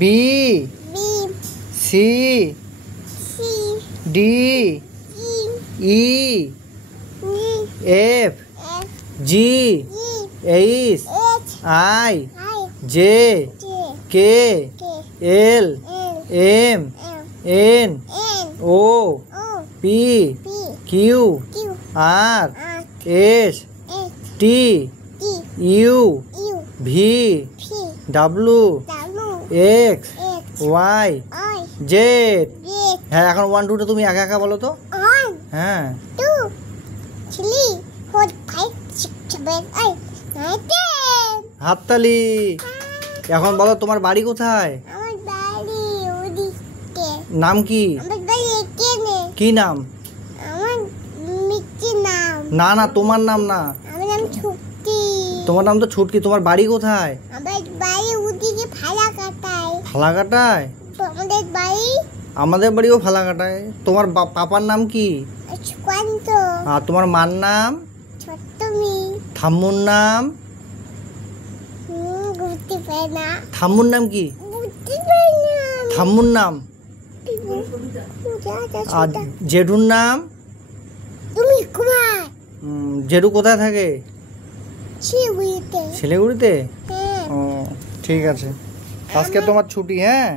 B B C C D E E D F F G G H H I I J J K K L L M M N N O O P P Q Q R R S S T T U U V P W W X X Y I Z. Z হ্যাঁ, এখন 1 2 টা তুমি একা একা বলো তো। 1 হ্যাঁ 2 3 4 5 6 7 8 9 10 হাততালি। এখন বলো তোমার বাড়ি কোথায়? আমার বাড়ি ওদিকে। নাম কি? আমার বাড়ি এখানে। কি নাম? আমার মিষ্টি নাম। না না, তোমার নাম না। আমার নাম ছুটি। তোমার নাম তো ছুটকি। তোমার বাড়ি কোথায়? আমার বাড়ি ওদিকে ফালাকাটায়। ফালাকাটায়? আমাদের বাড়ি আমাদের বাড়িও ফালাকাটায়। তোমার পাপার নাম কি? সুকান্ত। আর তোমার মার নাম? ছোট্টমি। ঠাম্মুর নাম? বুঝতে পারি না। ঠাম্মুর নাম কি? বুঝতে পারি না। ঠাম্মুর নাম? আর জেঠুর নাম? তুমি কোথায়? জেঠু কোথায় থাকে? শিলিগুড়িতে। শিলিগুড়িতে? হ্যাঁ। ও ঠিক আছে, আজকে তোমার ছুটি। হ্যাঁ।